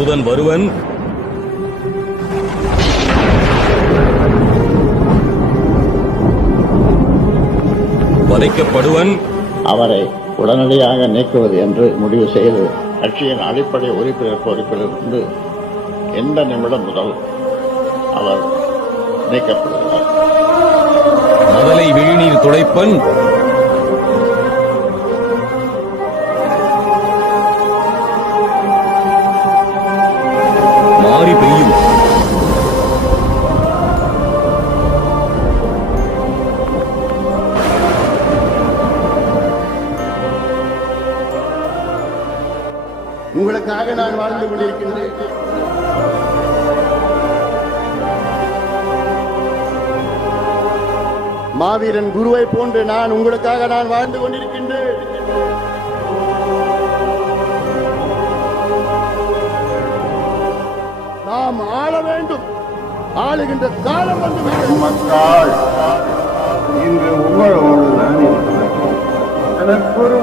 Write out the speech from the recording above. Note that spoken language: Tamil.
தூதன் வருவன் வதைக்கப்படுவன். அவரை உடனடியாக நீக்குவது என்று முடிவு செய்து கட்சியின் அடிப்படை உறுப்பினர் பொறுப்பிலிருந்து எந்த நிமிடம் முதல் அவர் நீக்கப்படுகிறார். மதலை விழிநீர் துடைப்பன். மாறி பெய்யும். உங்களுக்காக நான் வாழ்ந்து கொண்டிருக்கின்றேன். மாவீரன் குருவை போன்று நான் உங்களுக்காக நான் வாழ்ந்து கொண்டிருக்கின்றேன். நாம் ஆள வேண்டும். ஆளுகின்ற காலம் வந்து மக்கள் இன்று உங்களோடு நான் எனக்கு ஒரு